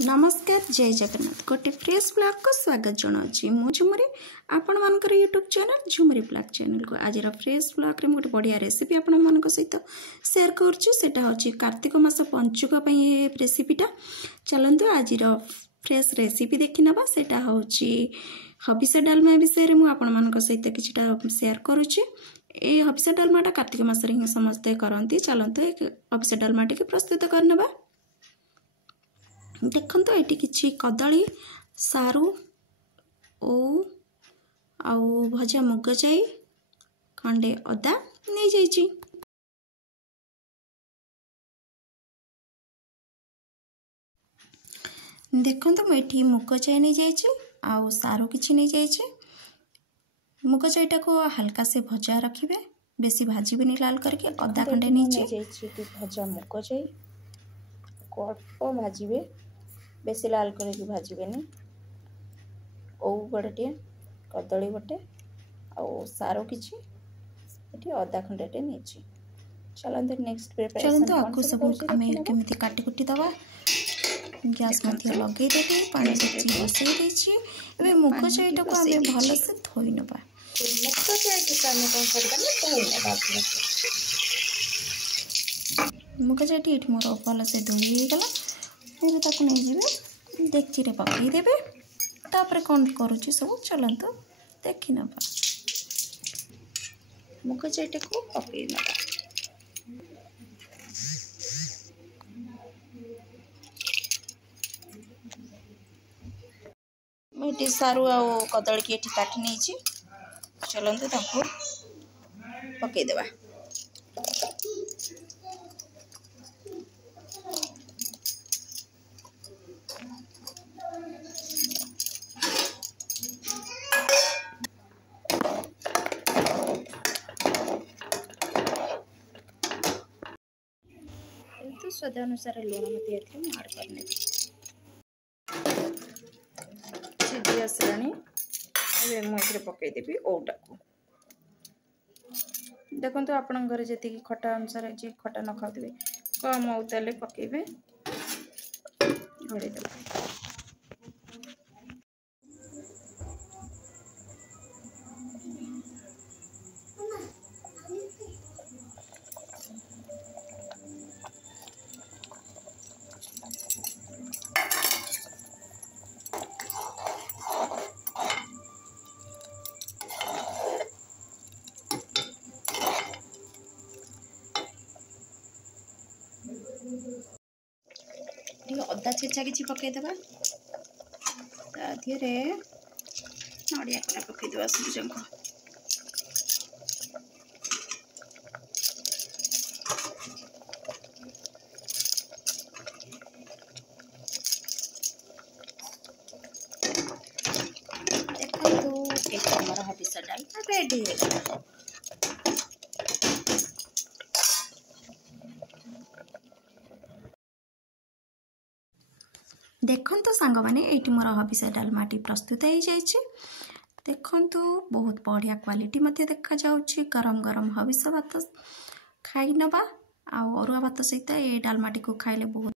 नमस्कार जय जगन्नाथ गोटे फ्रेश ब्लॉग को स्वागत जनाऊँगी मु झुमुरी आपण मानकर यूट्यूब चैनल झुमुरी ब्लॉग चैनल को आज फ्रेश ब्लॉग रे गोटे बढ़िया रेसिपी आपण मान सहित शेयर करुँचा हूँ कार्तिक मास पंचुक रेसिपीटा चलतु आज फ्रेश रेसिपी देखी नवा सेटा हूँ हबिष डालमा विषय में आपण मान सहित कि शेयर करुँची ये हबिष डालमाटा कार्तिक मास हिं समस्ते करती चलतु हबिष डालमा टी प्रस्तुत करनवा देखो तो ये किसी कदली सारू ओ आउ भजा मुग जाई खंडे अदा नहीं जाइए देखो तो मुझे मुग जाई नहीं जाइए आउ सारू किसी नहीं जाइए मुग जाईटा को हल्का से भजा रखिए बेसी भाजबे लाल करके अदा खंडे नहीं जाइए भजा मुग जाई अल्प भाजबे बेसी लाल करके भाजबेनी ओऊ गोटे कदली गोटे आउ सारो किछि एठी अदा खंडे नहीं चलते नेक्स्ट प्रिपरेशन चलते आगु सब आम केमी काटी कुटी दवा गैस मध्य लगे देबे पानी सब्जी बसई देछि एबे मुग जाईटा को आम भल से धोई नबा मुग जाई को आम कोन करबा मुग जाईटी एठी मोर भल से धोई गला ये ताको नहीं जीवे देखची रे पकई देबे तापर कौन करूची सब चलंतो देखि नबा मुग जाईटा को पकई नबा मुझे सारू आ कदली की काटी नहीं चलते पकई देवा तो स्वाद अनुसार लुण मत आड करने सीधी आसानी मुझे पकईदेवी ओटा को देखो तो आपण घर जी खटा अनुसार जी खटा न खाते कम औताले पकईबे घोड़े अदा छेचा किसी पकईदेवा ताधे नड़िया कड़ा पकईदेवा सूर्यको देखो हमारा हबिष डालमा रेडी है देखंतु सांग माने एटी मोर हबिष डालमाटी प्रस्तुत हो जाइए देखंतु बहुत बढ़िया क्वालिटी मध्य देखा जाउछि गरम गरम हबिष भात खाई नबा आ अरुआ भात सहित ए डालमाटी को खाइले बहुत